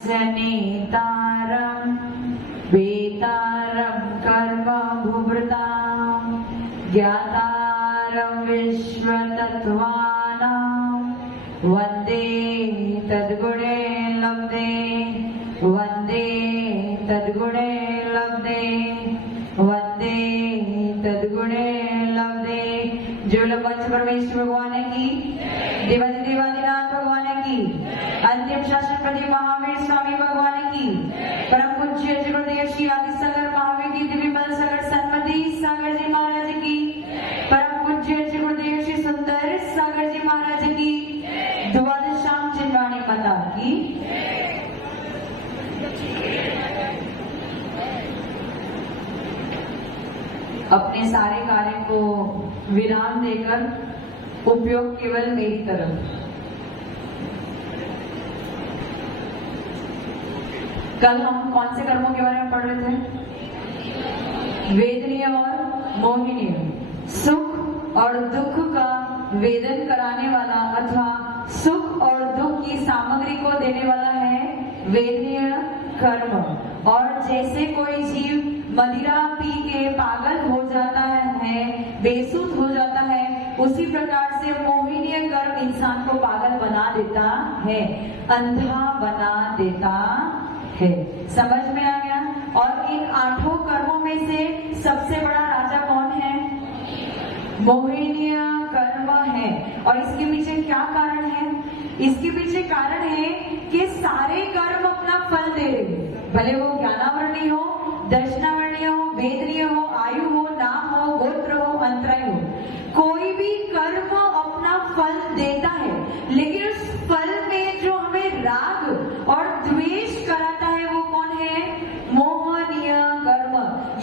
जनेतारं वेतारं कर्म भुभृतां ज्ञातारं विश्वतत्त्वानां वन्दे तद्गुणे लब्धे वन्दे तद्गुणे लब्धे वन्दे तद्गुणे लब्धे। जो लोग पंच परमेश्वर भगवान की, देवादिनाथ भगवान की, अंतिम शासनपति महावीर स्वामी भगवान की, परम पूज्य गुरुदेव श्री आदि सागर महावीर की दिव्यमल सागर सन्मति सागर जी महाराज की, परम पूज्य गुरुदेव श्री सुंदर सागर जी महाराज की, द्वादशाम चिन्वाणी माता की। अपने सारे कार्य को विराम देकर उपयोग केवल मेरी तरफ। कल हम कौन से कर्मों के बारे में पढ़ रहे थे? वेदनीय और मोहिनीय। सुख और दुख का वेदन कराने वाला अथवा सुख और दुख की सामग्री को देने वाला है वेदनीय कर्म। और जैसे कोई जीव मदिरा पी के पागल हो जाता है, बेसुध हो जाता है, उसी प्रकार से मोहिनीय कर्म इंसान को पागल बना देता है, अंधा बना देता है। समझ में आ गया? और इन 8 कर्मों में से सबसे बड़ा राजा कौन है? मोहिनीय कर्म है। और इसके पीछे क्या कारण है? इसके पीछे कारण है कि सारे कर्म अपना फल दे रहे हैं, भले वो ज्ञानावर्णीय हो, दर्शनावर्णीय हो, वेदनीय हो, आयु हो, नाम हो, गोत्र हो, अंतराय हो, कोई भी कर्म अपना फल देता है। लेकिन उस फल में जो हमें राग और द्वेष कराता है वो कौन है? मोहनीय कर्म।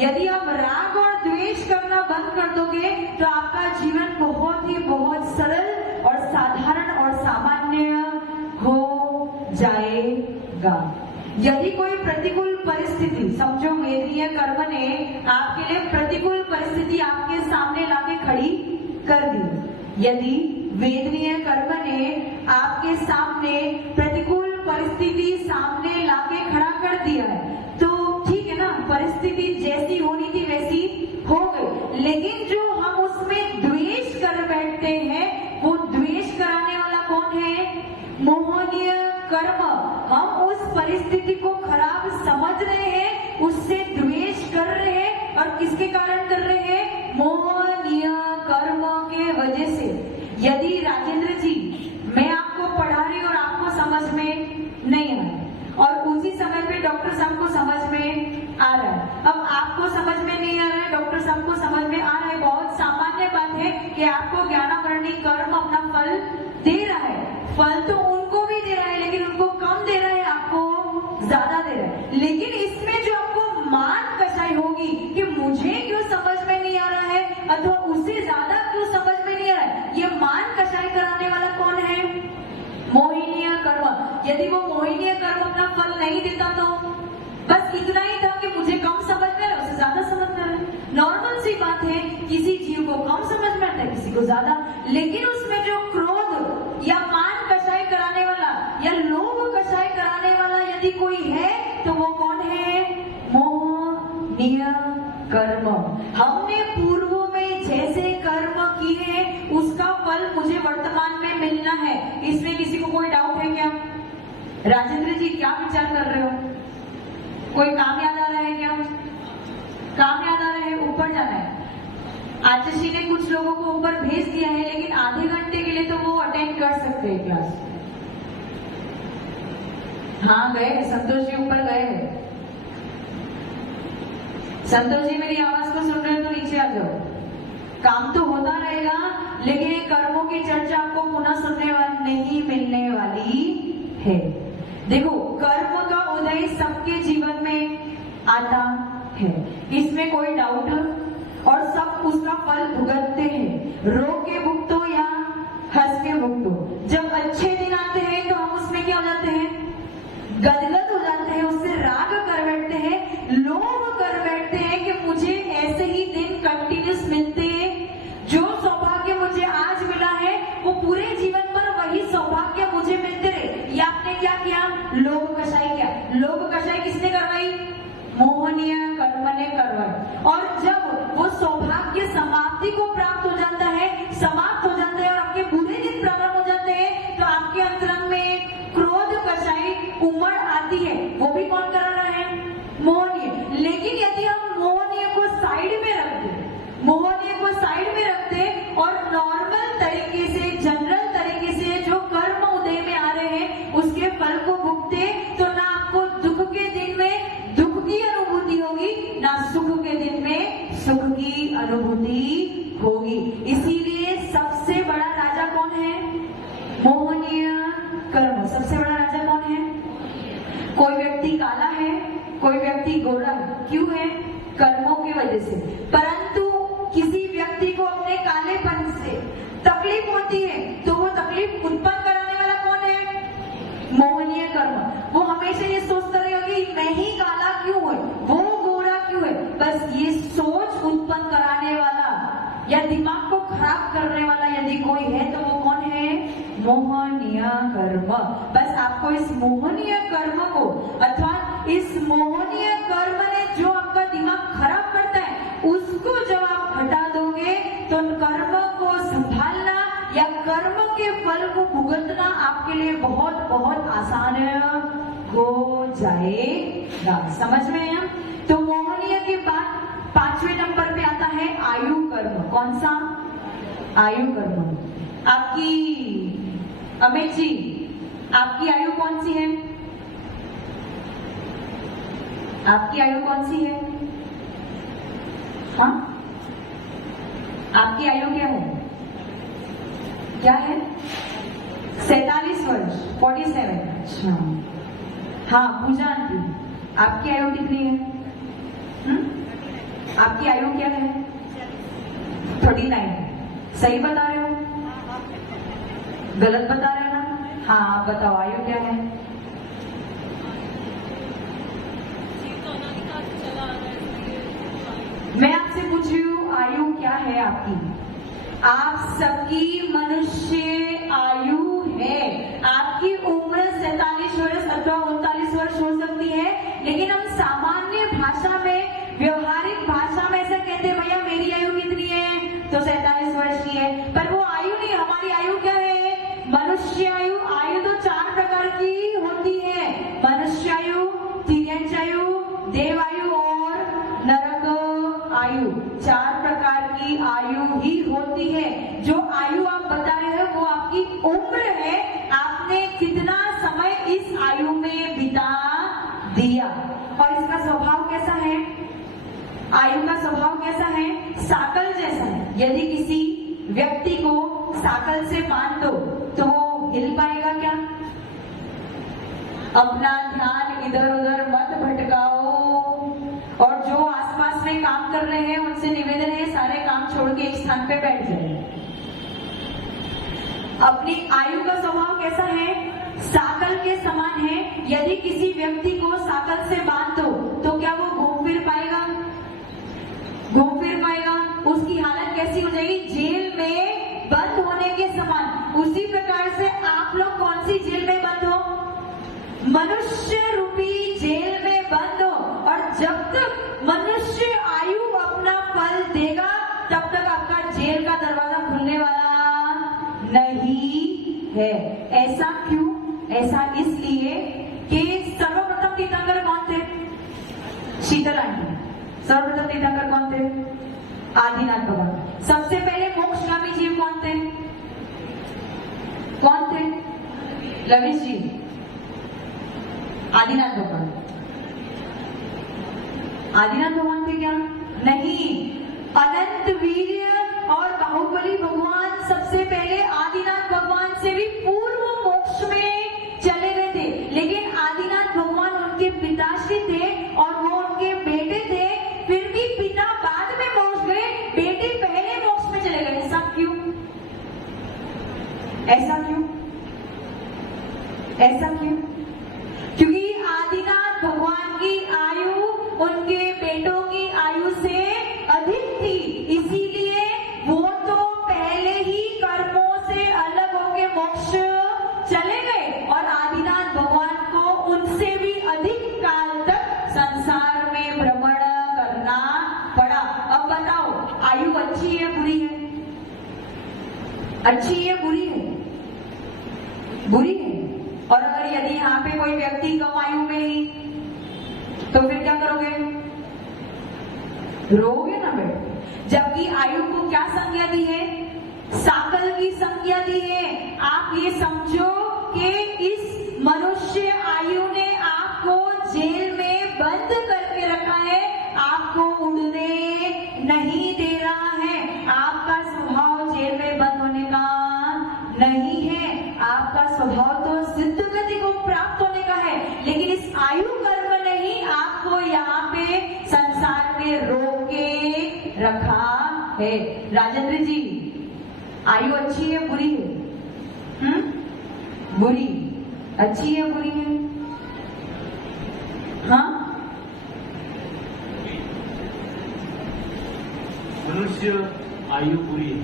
यदि आप राग और द्वेष करना बंद कर दोगे तो आपका जीवन बहुत सरल और साधारण और सामान्य हो जाएगा। यदि कोई प्रतिकूल परिस्थिति, समझो वेदनीय कर्म ने आपके लिए प्रतिकूल परिस्थिति आपके सामने लाके खड़ी कर दी, यदि वेदनीय कर्म ने आपके सामने प्रतिकूल परिस्थिति सामने लाके खड़ा कर दिया है तो ठीक है ना, परिस्थिति जैसी होनी थी वैसी हो गई। लेकिन जो हम उसमें द्वेष कर बैठते हैं वो द्वेष कराने वाला कौन है? मोहनीय कर्म। हम उस परिस्थिति को खराब समझ रहे हैं, उससे द्वेष कर रहे हैं, और किसके कारण कर रहे हैं? मोहनीय कर्म के वजह से। यदि राजेंद्र जी मैं आपको पढ़ा रही और आपको समझ में नहीं आ रहा, और उसी समय पे डॉक्टर साहब को समझ में आ रहा है, अब आपको समझ में नहीं आ रहा है, डॉक्टर साहब को समझ में आ रहा है, बहुत सामान्य बात है कि आपको ज्ञानावर्णी कर्म अपना फल दे रहा है। फल तो उनको भी दे रहा है लेकिन उनको कम दे रहा है, आपको ज्यादा दे रहा है। लेकिन इसमें जो आपको मान कसाई होगी कि मुझे क्यों समझ में नहीं आ रहा है अथवा उसे ज्यादा क्यों समझ में नहीं आ रहा है, ये मान कसाई कराने वाला कौन है? मोहिनीय कर्म। यदि वो मोहिनीय कर्म अपना फल नहीं देता तो बस इतना ही था कि मुझे कम समझ में आया, उसे ज्यादा समझ में आया। नॉर्मल सी बात है, किसी जीव को कम समझ में आता है, किसी को ज्यादा। लेकिन उसमें जो क्रोध या मान कसाई कराने वाला या लोभ कसाई कराने वाला यदि कोई है तो वो कौन है? मोहनीय कर्म। हमने पूर्व में जैसे कर्म किए हैं उसका फल मुझे वर्तमान में मिलना है। इसमें किसी को कोई डाउट है क्या? राजेंद्र जी क्या विचार कर रहे हो? कोई काम याद आ रहा है क्या? काम याद आ रहा है? ऊपर जाना है। आचार्य ने कुछ लोगों को ऊपर भेज दिया है लेकिन आधे घंटे के लिए तो वो अटेंड कर सकते हैं क्लास। हाँ गए, संतोष जी ऊपर गए। संतोष जी मेरी आवाज को सुन रहे हो तो नीचे आ जाओ। काम तो होता रहेगा लेकिन ये कर्मों की चर्चा आपको पुनः सुनने वाली नहीं मिलने वाली है। देखो, कर्म का उदय सबके जीवन में आता है, इसमें कोई डाउट, और सब उसका फल भुगतते हैं। रो के भुगतो या हंस के भुगतो। जब अच्छे दिन आते हैं तो हम उसमें क्या हो जाते हैं? गदगद हो जाते हैं, उससे राग कर बैठते हैं, लोभ कर बैठते हैं कि मुझे ऐसे ही दिन कंटिन्यूस मिलते हैं। जो सौभाग्य मुझे आज मिला है वो पूरे जीवन पर वही सौभाग्य मुझे मिलते रहे। ये आपने क्या किया? लोभ कसाई किया। आती है वो भी कौन करा रहा है? मोहनीय। लेकिन यदि हम मोहनीय को साइड में रख दें, मोहनीय को साइड में रख दें और नॉर्मल तरीके से, जनरल तरीके से जो कर्म उदय में आ रहे हैं उसके फल को भुगते, तो ना आपको दुख के दिन में दुख की अनुभूति होगी, ना सुख के दिन में सुख की अनुभूति होगी। इसीलिए सबसे बड़ा राजा कौन है? मोहनीय कर्म। सबसे बड़ा राजा कौन है? कोई व्यक्ति काला है, कोई व्यक्ति गोरा है। क्यों है? कर्मों की वजह से। परंतु किसी व्यक्ति को अपने कालेपन से तकलीफ होती है तो वो तकलीफ उत्पन्न कराने वाला कौन है? मोहनीय कर्म। वो हमेशा ये सोचता रहेगा कि मैं ही काला क्यों है, वो गोरा क्यों है। बस ये सोच उत्पन्न कराने वाला या दिमाग को खराब करने वाला यदि कोई है तो वो कौन है? मोहनीय कर्म। बस आपको इस मोहनीय कर्म को अथवा इस मोहनीय कर्म ने जो आपका दिमाग खराब करता है उसको जब आप हटा दोगे तो कर्म को संभालना या कर्म के फल को भुगतना आपके लिए बहुत बहुत आसान हो जाएगा। समझ में है? तो मोहनीय के बाद 5वें नंबर पे आता है आयु कर्म। कौन सा? आयु कर्म। आपकी अमित जी, आपकी आयु कौन सी है? आपकी आयु कौन सी है? हाँ, आपकी आयु क्या है? क्या है? 47 वर्ष, 47। अच्छा, हाँ पूजा आंटी, आपकी आयु कितनी है? आपकी आयु क्या है? 39। सही बता रहे हो? गलत बता रहे हो ना? हाँ बताओ, आयु क्या है? मैं आपसे पूछ रही हूँ आयु क्या है आपकी? आप सबकी मनुष्य आयु है। आपकी उम्र 47 वर्ष अथवा 39 वर्ष हो सकती है, लेकिन हम सामान्य भाषा में, व्यवहारिक भाषा में ऐसा कहते हैं, भैया मेरी आयु कितनी है? तो 47 वर्ष की है। पर वो आयु नहीं, हमारी आयु क्या है? मनुष्य आयु। आयु तो 4 प्रकार की होती है, मनुष्य आयु, तिर्यंचायु, देवायु और नरक आयु। 4 प्रकार की आयु ही होती है। जो आयु आप बता रहे हो वो आपकी उम्र है, आपने कितना समय इस आयु में बिता दिया। और इसका स्वभाव कैसा है? आयु का स्वभाव कैसा है? साकल जैसा है। यदि किसी व्यक्ति को साकल से बांध दो तो वो हिल पाएगा क्या? अपना ध्यान इधर उधर मत भटकाओ, और जो आसपास में काम कर रहे हैं उनसे निवेदन है सारे काम छोड़ के एक स्थान पे बैठ जाए। अपनी आयु का स्वभाव कैसा है? साकल के समान है। यदि किसी व्यक्ति को साकल से बांध दो तो क्या वो घूम फिर पाएगा? घूम फिर पाएगा? उसकी हालत कैसी हो जाएगी? जेल में बंद होने के समान। उसी प्रकार से आप लोग कौन सी जेल में बंद हो? मनुष्य रूपी जेल में बंद हो। और जब तक मनुष्य आयु अपना फल देगा तब तक आपका जेल का दरवाजा खुलने वाला नहीं है। ऐसा क्यों? ऐसा इसलिए कि सर्वप्रथम तीर्थंकर कौन थे? शीतल आंटी। सर्वप्रथम तीर्थंकर कौन थे? आदिनाथ भगवान। सबसे पहले मोक्षगामी जीव कौन थे? कौन थे? लविश जी, आदिनाथ भगवान। आदिनाथ भगवान थे क्या? नहीं, अनंत वीर्य और बाहुबली भगवान सबसे पहले आदिनाथ भगवान से भी पूर्व मोक्ष में चले गए थे। लेकिन आदिनाथ भगवान उनके पिताश्री थे और वो उनके बेटे थे। फिर भी पिता बाद में मोक्ष गए, बेटे पहले मोक्ष में चले गए। ऐसा क्यों? ऐसा क्यों? ऐसा क्यों? क्योंकि आदिनाथ भगवान की आयु उनके बेटों की आयु से अधिक थी, इसीलिए वो तो पहले ही कर्मों से अलग होके मोक्ष चले गए और आदिनाथ भगवान को उनसे भी अधिक काल तक संसार में भ्रमण करना पड़ा। अब बताओ, आयु अच्छी है बुरी है? अच्छी है बुरी है? बुरी है। और अगर यदि यहाँ पे कोई व्यक्ति कम आयु में ही, तो फिर क्या करोगे? रोगे ना बेटे। जबकि आयु को क्या संज्ञा दी है? साकल की संज्ञा दी है। आप ये समझो कि इस मनुष्य आयु ने आपको जेल में बंद करके रखा है, आपको उड़ने नहीं दे रहा है। आपका स्वभाव जेल में बंद होने का नहीं है, आपका स्वभाव तो सिद्ध गति को प्राप्त होने का है। लेकिन इस आयु कर्म ने ही आपको यहाँ पे संसार में रोक के रखा है। राजेंद्र जी, आयु अच्छी है बुरी है? बुरी। अच्छी है बुरी है? हाँ, मनुष्य आयु बुरी है।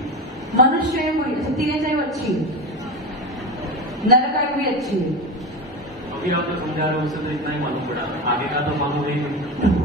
मनुष्य आयु बुरी है। टीनेज आयु अच्छी है, नरक आयु भी अच्छी है। अभी आप तो समझा रहे हो, उससे तो इतना ही मालूम पड़ा, आगे का तो मालूम नहीं पड़ा।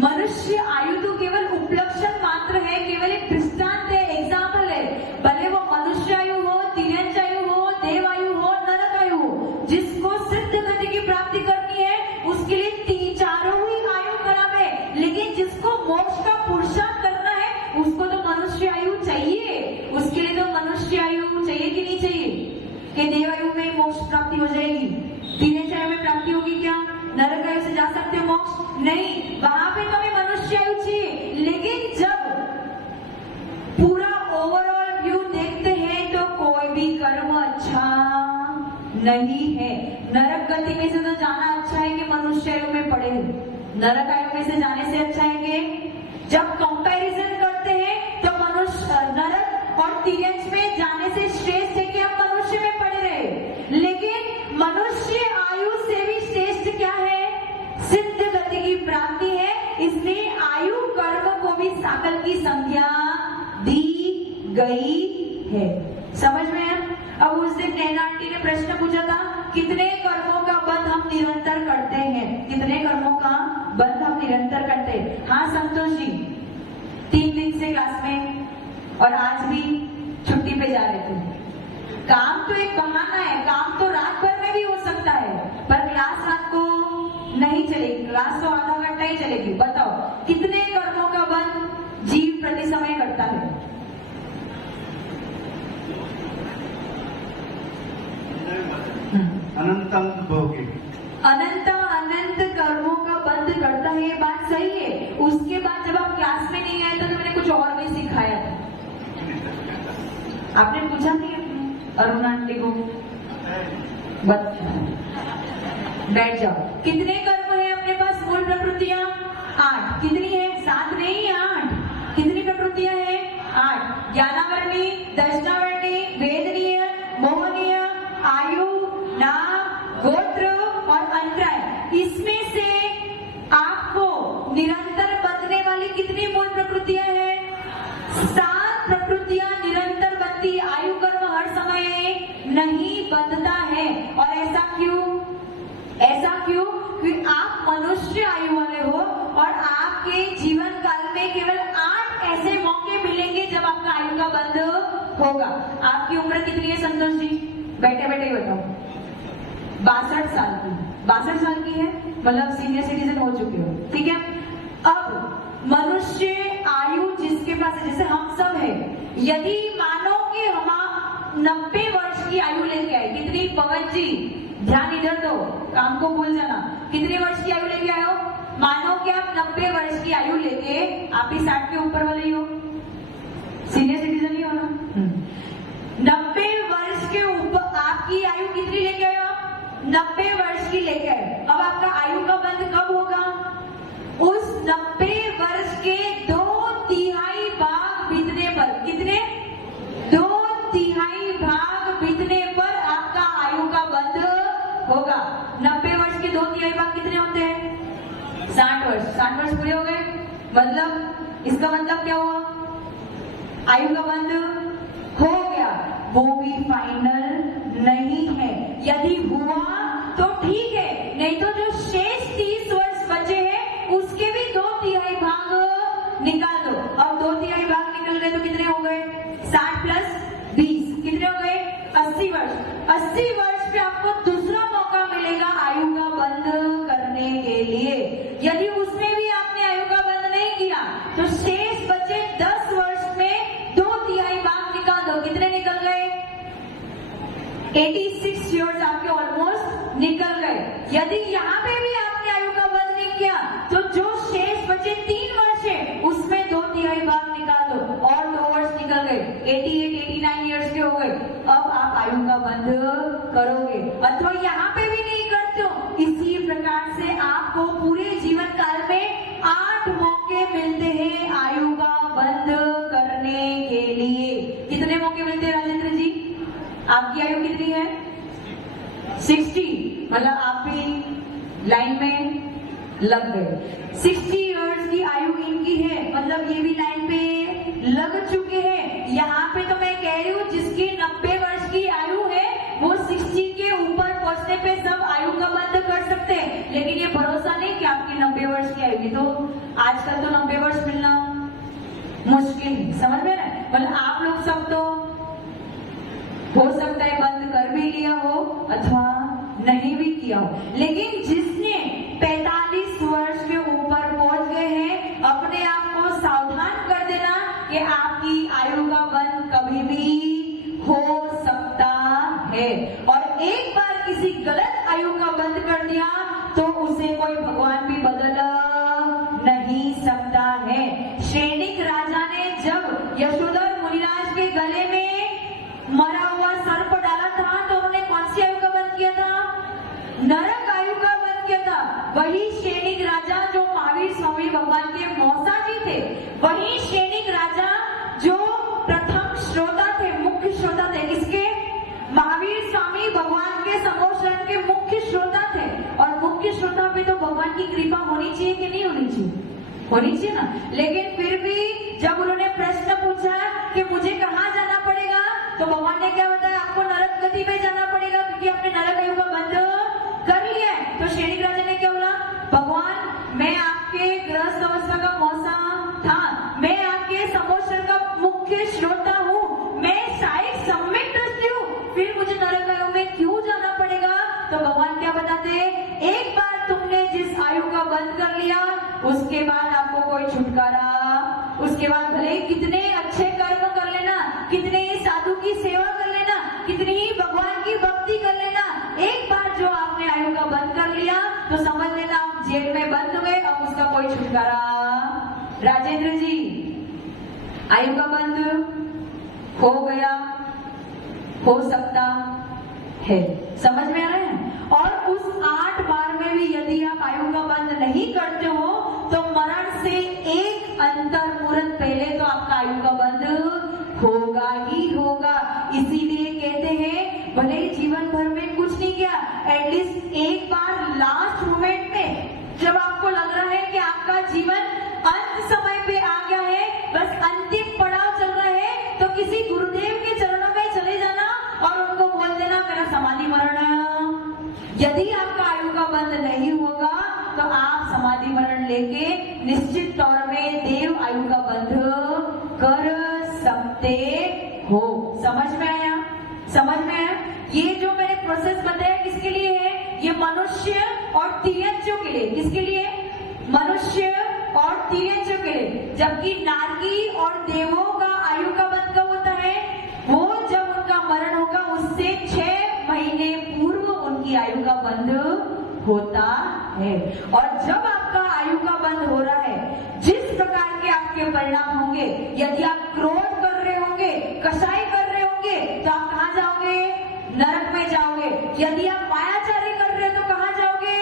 मनुष्य आयु तो केवल उपलक्षण मात्र है, केवल एक दृष्टांत है, एग्जाम्पल है। भले वो मनुष्य आयु हो, तिर्यंच आयु हो, देव आयु हो, नरक आयु हो, जिसको सिद्ध गति की प्राप्ति करनी है उसके लिए चारों ही आयु खराब है। लेकिन जिसको मोक्ष का पुरुषार्थ करना है उसको तो मनुष्य आयु चाहिए। उसके लिए तो मनुष्य आयु चाहिए कि नहीं चाहिए? कि देव आयु में मोक्ष प्राप्ति हो जाएगी, तिर्यंच आयु में प्राप्ति होगी क्या? नरक आयु से जा सकते हो मोक्ष? नहीं, वहां पे तो हमें मनुष्य आयु चाहिए। लेकिन जब पूरा ओवरऑल व्यू देखते हैं तो कोई भी कर्म अच्छा नहीं है। नरक गति में से तो जाना अच्छा है कि मनुष्य आयु में पड़े? नरक आयु में से जाने से अच्छा है कि जब कंपैरिजन करते हैं तो मनुष्य नरक और तिर्यंच में जाने से श्रेष्ठ है कि हम मनुष्य में पड़े रहे। लेकिन मनुष्य आयु से भी श्रेष्ठ क्या है? सिद्ध गति की प्राप्ति है। इसलिए आयु कर्म को भी साकल की संज्ञा दी गई है। समझ में है? अब उस दिन नैना आंटी ने प्रश्न पूछा था, कितने कर्मों का बंध हम निरंतर करते हैं? कितने कर्मों का बंध हम निरंतर करते हैं? हाँ संतोष जी, 3 दिन से क्लास में और आज भी छुट्टी पे जा रहे थे। काम तो एक बहाना है, काम तो रात भर में भी हो सकता है, पर क्लास रात को नहीं चलेगी, क्लास तो आधा घंटा ही चलेगी। बताओ कितने कर्मों का बंध जीव प्रति समय करता है? अनंत भोगे, अनंत अनंत कर्मों का बंध करता है। ये बात सही है। उसके बाद जब आप क्लास में नहीं आए तो मैंने कुछ और भी सिखाया था। आपने पूछा नहीं अपने अरुण आंटी को? बैठ जाओ। कितने कर्म है अपने पास? मूल प्रकृतियां 8। कितनी है? 7 नहीं, 8। कितनी प्रकृतियां हैं? 8। ज्ञानावरणी, दर्शनावरणी, वेदनीय, मोहनीय, आयु, नाम, गोत्र और अंतराय। इसमें से आपको निरंतर बदलने वाली कितनी मूल प्रकृतियां हैं? 7 प्रकृतियां निरंतर बनती। आयु कर्म हर समय नहीं बदलता है। और ऐसा क्यों? ऐसा क्यों? क्योंकि आप मनुष्य आयु वाले हो और आपके जीवन काल में केवल 8 ऐसे मौके मिलेंगे जब आपका आयु का बंध होगा। आपकी उम्र कितनी है संतोष जी? बैठे बैठे ही बताओ। 62 साल की। 62 साल की है, मतलब सीनियर सिटीजन हो चुके हो, ठीक है। अब मनुष्य आयु जिसके पास है, जैसे हम सब है, यदि मानो कि हम 90 वर्ष की आयु लेके आए, कितनी? पवन जी ध्यान इधर दो, काम को भूल जाना। कितने वर्ष की आयु लेके आए हो? मानो कि आप 90 वर्ष की आयु लेके, आप ही 60 के ऊपर वाले ही हो, सीनियर सिटीजन ही हो ना। 90 वर्ष के ऊपर आपकी आयु कितनी लेके आए हो? आप 90 वर्ष की लेके आए। अब आपका आयु का बंध कब होगा? उस 90 वर्ष के 2/3 भाग बीतने पर। कितने? 2/3 भाग बीतने पर आपका आयु का बंध होगा। 90 वर्ष के 2/3 भाग कितने होते हैं? 60 वर्ष। 60 वर्ष पूरे हो गए, मतलब इसका मतलब क्या हुआ? आयु का बंध हो गया। वो भी फाइनल नहीं है। यदि हुआ तो ठीक है, नहीं तो जो शेष 30 वर्ष बचे हैं उसके भी 2/3 भाग निकाल दो। अब 2/3 भाग निकल गए तो कितने हो गए? 60 + 20 कितने हो गए? 80 वर्ष। 80 वर्ष पे आपको दूसरा मौका मिलेगा यहाँ पे भी आपने आयु का बंध नहीं किया, तो जो शेष बचे 3 वर्ष है उसमें 2/3 भाग निकाल दो और 2 वर्ष निकल गए, 88-89 ईयर्स के हो गए। अब आप आयु का बंध करोगे, अथवा यहाँ पे भी नहीं करते हो। इसी प्रकार से आपको पूरे जीवन काल में 8 मौके मिलते हैं आयु का बंध करने के लिए। कितने मौके मिलते हैं राजेंद्र जी? आपकी आयु कितनी है? 60, मतलब आप भी लाइन में लग गए। 60 इयर्स की आयु इनकी है, मतलब ये भी लाइन पे लग चुके हैं। यहाँ पे तो मैं कह रही हूँ जिसकी 90 वर्ष की आयु है वो 60 के ऊपर पहुंचने पे सब आयु का बंध कर सकते हैं, लेकिन ये भरोसा नहीं कि आपकी 90 वर्ष की आयु की। तो आजकल तो 90 वर्ष मिलना मुश्किल है, समझ में ना? मतलब आप लोग सब तो हो सकता है बंद कर भी लिया हो अथवा नहीं भी किया हो, लेकिन जिसने 45 वर्ष के ऊपर पहुंच गए हैं, अपने आप को सावधान कर देना कि आपकी आयु का बंध कभी भी हो सकता है। और एक बार किसी गलत आयु का बंध कर दिया तो उसे कोई भगवान भी बदल नहीं सकता है। श्रेणिक राजा ने जब यशोधर मुनिराज के गले में मरा हुआ सर्प डाला था तो उन्होंने कौन सी आयु का बंध किया था? नरक आयु का बंध किया था। वही श्रेणिक राजा जो महावीर स्वामी भगवान के मौसा जी थे, वही श्रेणिक राजा जो प्रथम श्रोता थे, मुख्य श्रोता थे। किसके? महावीर स्वामी भगवान के समोशरण के मुख्य श्रोता थे। और मुख्य श्रोता पे तो भगवान की कृपा होनी चाहिए कि नहीं होनी चाहिए? होनी चाहिए ना। लेकिन फिर भी जब उन्होंने प्रश्न पूछा कि मुझे कहाँ जाना पड़ेगा, तो भगवान ने क्या बताया? आपको नरक गति में जाना पड़ेगा, क्योंकि आपने नरक आयु का बंध कर लिया है। तो श्रेणिक राजा ने क्या बोला? भगवान, मैं आपके गृहस्थ अवस्था का मौसा था, मैं आपके समोशरण का मुख्य श्रोता हूँ, मैं शायद सम्यक दृष्टि हूँ, फिर मुझे नरक आयु में क्यों जाना पड़ेगा? तो भगवान क्या बताते हैं? एक बार तुमने जिस आयु का बंध कर लिया उसके बाद आपको कोई छुटकारा, उसके बाद भले ही कितने अच्छे कर्म कर लेना, कितने ही साधु की सेवा कर लेना, कितनी ही भगवान की भक्ति कर लेना, एक बार जो आपने आयु का बंध कर लिया तो समझ लेना आप जेल में बंद हुए, अब उसका कोई छुटकारा। राजेंद्र जी, आयु का बंध हो गया, हो सकता है, समझ में आ रहा है? और उस 8 बार में भी यदि आप आयु का बंध नहीं करते हो तो मरण से एक अंतर मुहूर्त पहले तो आपका आयु का बंध होगा ही होगा। इसीलिए कहते हैं भले ही जीवन भर में कुछ नहीं किया, एटलीस्ट एक बार लास्ट मोमेंट में जब आपको लग रहा है कि आपका जीवन अंत समय पे आ गया है, बस अंतिम पड़ाव चल रहा है, तो किसी गुरुदेव के चरणों में चले जाना और उनको बोल देना मेरा समाधि मरण। यदि आपका आयु का बंध नहीं होगा तो आप समाधि मरण लेके निश्चित तौर में देव आयु का बंध कर सकते हो। समझ में आया? समझ में आया? ये जो मैंने प्रोसेस बताया किसके लिए है? ये मनुष्य और तिर्यंचों के लिए। किसके लिए? मनुष्य और तिर्यंचों के लिए। जबकि नारकी और देवों का आयु का बंध कब होता है? वो जब उनका मरण होगा उससे 6 महीने पूर्व उनकी आयु का बंध होता है। और जब आपका आयु का बंध हो रहा है, जिस प्रकार के आपके परिणाम होंगे, यदि आप क्रोध कर रहे होंगे, कसाई कर रहे होंगे, तो आप कहाँ जाओगे? नरक में जाओगे। यदि आप मायाचारी कर रहे हो तो कहाँ जाओगे?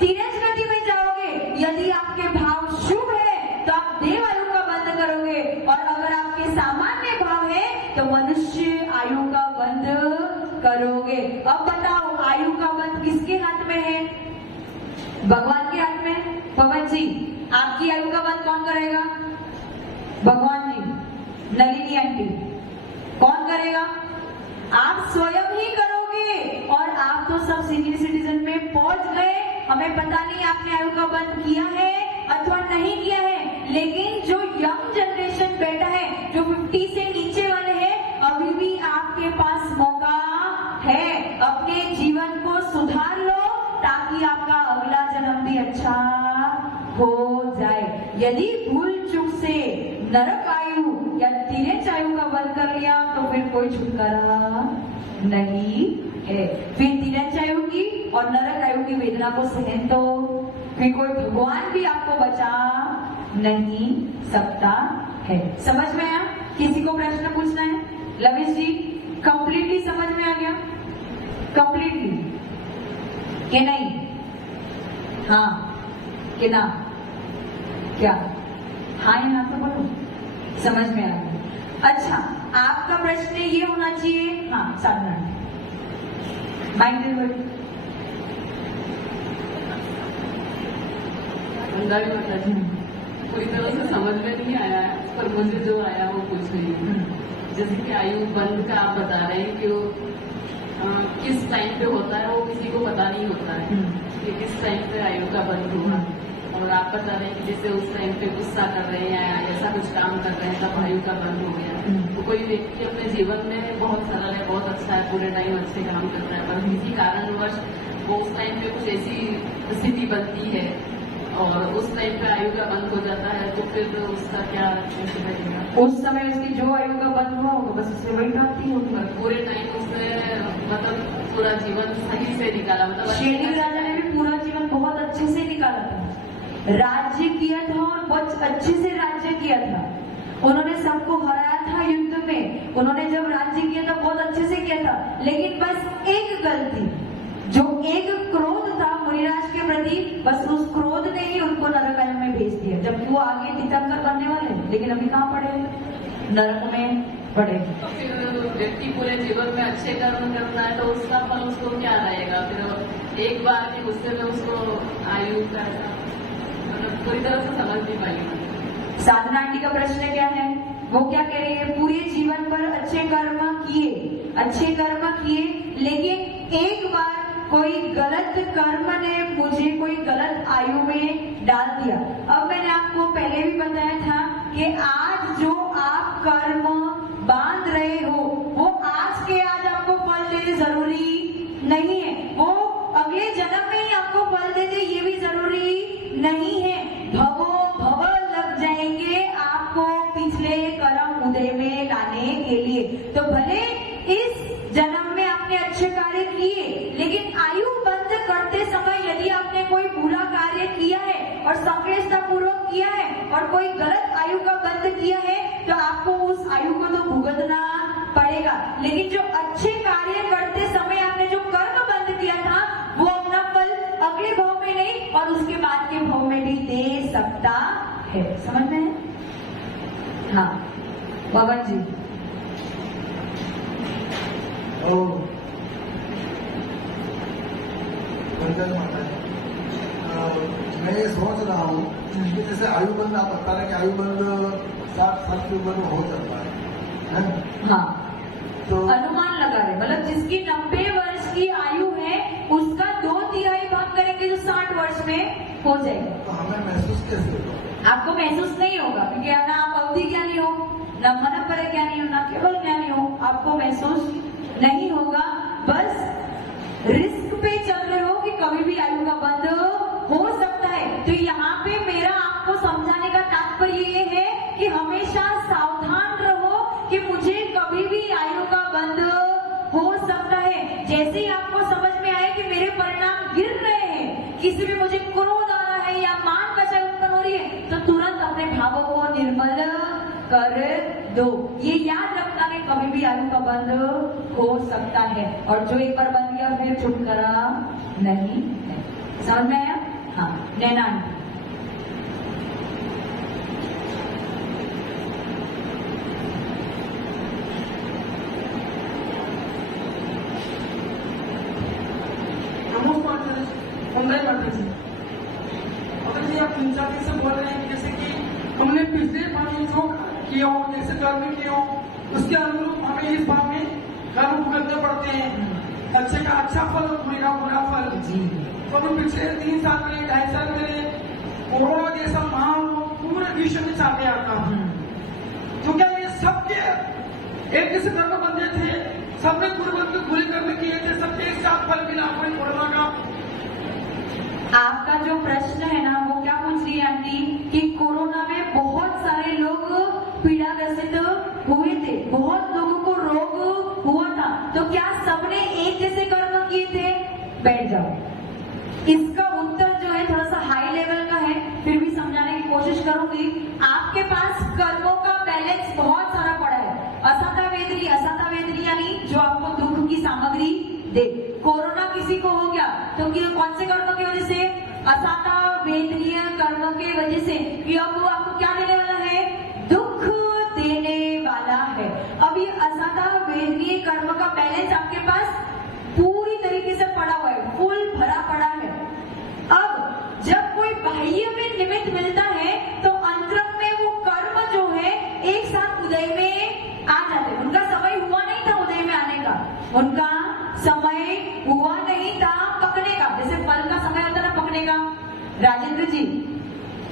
तिर्यंच गति में जाओगे। यदि आपके भाव शुभ है तो आप देव आयु का बंध करोगे, और अगर आपके सामान्य भाव है तो मनुष्य आयु का बंध करोगे। अब बताओ आयु का बंध किसके हाथ में है? भगवान के हाथ में। पवन जी, आपकी आयु का बंध कौन करेगा? भगवान जी। नलिनी आंटी, कौन करेगा? आप स्वयं ही करोगे। और आप तो सब सीनियर सिटीजन में पहुंच गए, हमें पता नहीं आपने आयु का बंध किया है अथवा नहीं किया है, लेकिन जो यंग जनरेशन बैठा है, जो 50 से नीचे वाले हैं, अभी भी आपके पास मौका है। अपने जीवन को सुधार लो ताकि आपका अगला जन्म भी अच्छा हो जाए। यदि भूल चूक से नरक आयु या तिर्यंच आयु का बंध कर लिया तो फिर कोई छुटकारा नहीं है। फिर तिर्यंच आयु की और नरक आयु की वेदना को सहन तो फिर कोई भगवान भी आपको बचा नहीं सकता है। समझ में आया? किसी को प्रश्न पूछना है? लवेश जी, कंप्लीटली समझ में आ गया? कंप्लीटली कि नहीं? हाँ कि ना? क्या हाँ या ना तो बोलो, समझ में आ गया। अच्छा, आपका प्रश्न ये होना चाहिए, हाँ साधना माइंड पूरी तरह से समझ में नहीं आया है, पर मुझे जो आया वो पूछ रही हूँ। जैसे कि आयु बंद का आप बता रहे हैं कि वो किस टाइम पे होता है, वो किसी को पता नहीं होता है कि किस टाइम पे आयु का बंद हुआ। और आप बता रहे हैं कि जैसे उस टाइम पे गुस्सा कर रहे हैं या ऐसा कुछ काम कर रहे हैं तब आयु का बंद हो गया। तो कोई व्यक्ति अपने जीवन में बहुत सरल है, बहुत अच्छा है, पूरे टाइम अच्छे काम कर रहा है, पर किसी कारणवश वो उस टाइम पे कुछ ऐसी स्थिति बनती है और उस टाइम पे आयु का बंद हो जाता है, तो फिर उसका क्या कैसे बनेगा? उस समय उसकी जो आयु का बंद हुआ होगा बस उससे वही प्राप्ति होगी। पर पूरे टाइम उसने मतलब पूरा जीवन सही से निकाला, मतलब शेरनी राजा ने भी पूरा जीवन बहुत अच्छे से निकाला था, राज्य किया था और बहुत अच्छे से राज्य किया था। उन्होंने सबको हराया था युद्ध में, उन्होंने जब राज्य किया था बहुत अच्छे से किया था, लेकिन बस एक गलती, जो एक क्रोध था मुनिराज के प्रति, बस उस क्रोध ने ही उनको नरक में भेज दिया, जबकि वो आगे तीर्थंकर बनने वाले, लेकिन अभी कहाँ पड़े? नरक में पड़े। तो फिर व्यक्ति पूरे जीवन में अच्छे कर्म करता है तो उसका फल उसको क्या रहेगा? फिर एक बार के गुस्से में उसको आयु का मतलब पूरी तरह से समझ नहीं पाई। साधना आंटी का प्रश्न क्या है? वो क्या कह रही है? पूरे जीवन पर अच्छे कर्म किए, लेकिन एक बार कोई गलत कर्म ने मुझे कोई गलत आयु में डाल दिया। अब मैंने आपको पहले भी बताया था कि आज जो आप कर्म बांध रहे हो वो आज के आज आपको फल देने जरूरी नहीं है, वो अगले जन्म में ही आपको फल दे दे ये भी जरूरी नहीं है। भव लग जाएंगे आपको पिछले कर्म उदय में लाने के लिए। तो भले इस जन्म में आपने अच्छे कार्य किए, लेकिन आयु बंद करते समय यदि आपने कोई बुरा कार्य किया है और संक्लेशता पूर्वक किया है और कोई गलत आयु का बंद किया है, तो आपको उस आयु को तो भुगतना पड़ेगा। लेकिन जो अच्छे कार्य करते समय आपने जो कर्म बंद किया था वो अपना फल अगले भाव में नहीं और उसके बाद के भाव में भी दे सकता है। समझ में है? हाँ पवन जी। मैं ये सोच रहा हूँ कि जैसे आयुबंद आप बता रहे हैं कि आयुबंद 60 साल की उम्र में हो सकता है? हाँ, तो अनुमान लगा रहे, मतलब जिसकी 90 वर्ष की आयु है उसका 2/3 भाग करेंगे जो 60 वर्ष में हो जाएगा। तो हमें महसूस कैसे होगा? आपको महसूस नहीं होगा, क्योंकि ना आप अवधि ज्ञानी हो, ना मन पर ज्ञानी हो, ना केवल ज्ञानी हो, आपको महसूस नहीं होगा। बस रिस्क पे चल रहे हो कि कभी भी आयु का बंद हो सकता है। तो यहाँ पे मेरा आपको समझाने का तात्पर्य ये है कि हमेशा सावधान रहो कि मुझे कभी भी आयु का बंद हो सकता है। जैसे ही आपको समझ में आए कि मेरे परिणाम गिर रहे हैं, किसी भी मुझे क्रोध आ रहा है या मान कषाय उत्पन्न हो रही है, तो तुरंत अपने भावों को निर्मल कर दो। ये याद रखना कि कभी भी आयु का बंद हो सकता है, और जो एक बार बंद किया फिर छुटकारा नहीं है। समझ में आया? हाँ नैना आप 3-4 दिन से बोल रहे हैं कि जैसे कि हमने पिछले बार में जो किया हो, जैसे कर्म किए हो, उसके अनुरूप हमें इस बार में कर्म भुगतने पड़ते हैं। अच्छे का अच्छा फल, बुरे का बुरा फल। तो हम पिछले 3 साल में 2.5 साल में कोरोना जैसा महारोग पूरे विश्व में चाहते आता। तो क्या ये सबके एक जैसे कर्म बंधे थे, सबने बुरे कर्म किए थे, सबके एक साथ फल मिला कोई कोरोना का? आपका जो प्रश्न है ना वो क्या पूछ रही है आंटी कि कोरोना में बहुत सारे लोग पीड़ाग्रसित हुए थे, बहुत लोगों को रोग हुआ था, तो क्या सबने एक जैसे कर्म किए थे? बैठ जाओ। इसका उत्तर जो है थोड़ा सा हाई लेवल का है, फिर भी समझाने की कोशिश करूंगी। आपके पास कर्मों का बैलेंस बहुत सारा पड़ा है। असाता वेदनी यानी जो आपको दुख की सामग्री दे। कोरोना किसी को हो गया तो कौन से कर्म की वजह से? असाता वेदनीय कर्म के वजह से। अब वो आपको क्या देने वाला है? दुख देने वाला है। अब ये असाता वेदनीय कर्म का बैलेंस आपके पास पूरी तरीके से पड़ा हुआ है, फुल भरा पड़ा है। अब जब कोई बाह्य में निमित्त मिलता है तो अंतरंग में वो कर्म जो है एक साथ उदय में आ जाते हैं। उनका समय हुआ नहीं था उदय में आने का, उनका समय हुआ नहीं था पकने का। जैसे फल का समय होता है ना पकने का, राजेंद्र जी,